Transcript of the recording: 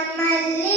ನಮ್ಮಲ್ಲಿ